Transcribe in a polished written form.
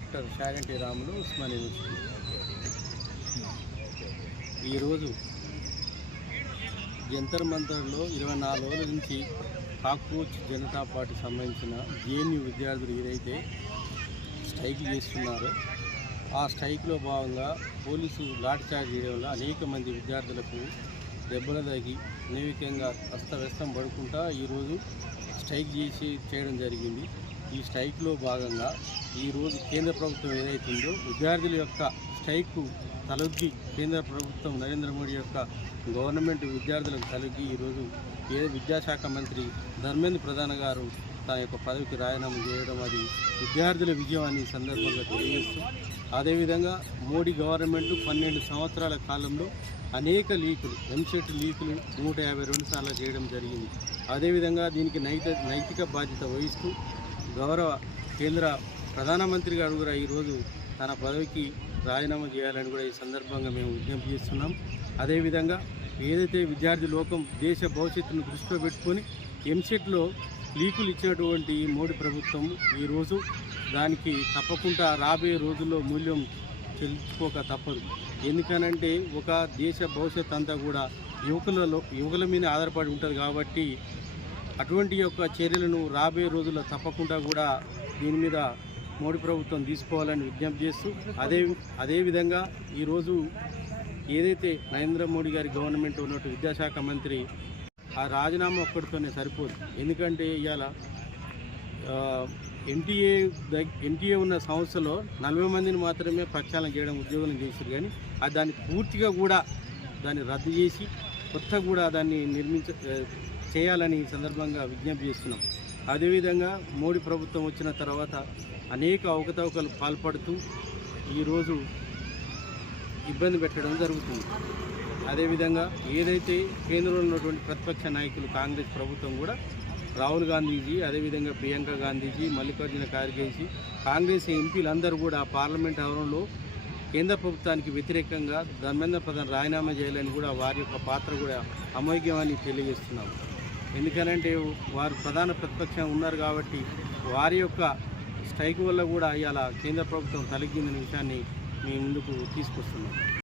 Doctor Shaganti Ramulu Osmania university. ఈరోజు జంతర్ మంతర్లో 24 రోజుల నుంచి కాక్రోచ్ జనతా పార్టీ సంబంధించిన జేఎన్యూ విద్యార్థులు ఏదైతే స్ట్రైక్ చేస్తున్నారో ఆ స్ట్రైక్లో భాగంగా పోలీసు లాఠీచార్జ్ చేయడం వల్ల అనేక మంది విద్యార్థులకు దెబ్బలు తగిలి అనేకంగా అస్తవ్యస్తం పడుకుంటా ఈరోజు స్ట్రైక్ చేయడం జరిగింది. ఈ స్ట్రైక్లో భాగంగా ఈరోజు కేంద్ర ప్రభుత్వం ఏదైతుందో విద్యార్థుల యొక్క స్ట్రైక్కు తలొగ్గి కేంద్ర ప్రభుత్వం నరేంద్ర మోడీ యొక్క గవర్నమెంట్ విద్యార్థులకు తలొగ్గి ఈరోజు విద్యాశాఖ మంత్రి ధర్మేంద్ర ప్రధాన్ గారు తన యొక్క పదవికి రాజీనామా చేయడం అది విద్యార్థుల విజయం అని సందర్భంగా తెలియజేస్తూ, అదేవిధంగా మోడీ గవర్నమెంట్ 12 సంవత్సరాల కాలంలో అనేక లీకులు ఎంసెట్ లీకులు 152 సార్లు చేయడం జరిగింది. అదేవిధంగా దీనికి నైతిక బాధ్యత వహిస్తూ గౌరవ కేంద్ర ప్రధానమంత్రి గారు కూడా ఈరోజు తన పదవికి రాజీనామా చేయాలని కూడా ఈ సందర్భంగా మేము విజ్ఞప్తి చేస్తున్నాం. అదేవిధంగా ఏదైతే విద్యార్థి లోకం దేశ భవిష్యత్తును దృష్టిలో పెట్టుకొని ఎంసెట్లో లీకులు ఇచ్చినటువంటి మోడీ ప్రభుత్వం ఈరోజు దానికి తప్పకుండా రాబోయే రోజుల్లో మూల్యం చెల్లించుకోక తప్పదు. ఎందుకనంటే ఒక దేశ భవిష్యత్ అంతా కూడా యువకుల మీద ఆధారపడి ఉంటుంది కాబట్టి అటువంటి యొక్క చర్యలను రాబోయే రోజుల్లో తప్పకుండా కూడా దీని మీద మోడీ ప్రభుత్వం తీసుకోవాలని విజ్ఞప్తి చేస్తూ అదేవిధంగా ఈరోజు ఏదైతే నరేంద్ర మోడీ గారి గవర్నమెంట్ ఉన్నట్టు విద్యాశాఖ మంత్రి ఆ రాజీనామా ఒక్కడితోనే సరిపోదు. ఎందుకంటే ఇవాళ ఎన్టీఏ ఉన్న సంస్థలో 40 మందిని మాత్రమే ప్రక్షాళన చేయడం ఉద్యోగం చేశారు. కానీ దాన్ని పూర్తిగా కూడా దాన్ని రద్దు చేసి కొత్త కూడా దాన్ని చేయాలని ఈ సందర్భంగా విజ్ఞప్తి చేస్తున్నాం. అదేవిధంగా మోడీ ప్రభుత్వం వచ్చిన తర్వాత అనేక అవకతవకలు పాల్పడుతూ ఈరోజు ఇబ్బంది పెట్టడం జరుగుతుంది. అదేవిధంగా ఏదైతే కేంద్రంలో ఉన్నటువంటి ప్రతిపక్ష నాయకులు కాంగ్రెస్ ప్రభుత్వం కూడా రాహుల్ గాంధీజీ, అదేవిధంగా ప్రియాంక గాంధీజీ, మల్లికార్జున ఖార్గేజీ, కాంగ్రెస్ ఎంపీలందరూ కూడా పార్లమెంట్ హౌస్లో కేంద్ర ప్రభుత్వానికి వ్యతిరేకంగా ధర్మేంద్ర ప్రధాన్ రాజీనామా చేయాలని కూడా వారి యొక్క పాత్ర కూడా అమోఘ్యమని తెలియజేస్తున్నాము. ఎందుకనంటే వారు ప్రధాన ప్రతిపక్షం ఉన్నారు కాబట్టి వారి యొక్క స్ట్రైక్ వల్ల కూడా ఇవాళ కేంద్ర ప్రభుత్వం తలెగ్గిందనే విషయాన్ని మీ ముందుకు తీసుకొస్తున్నాం.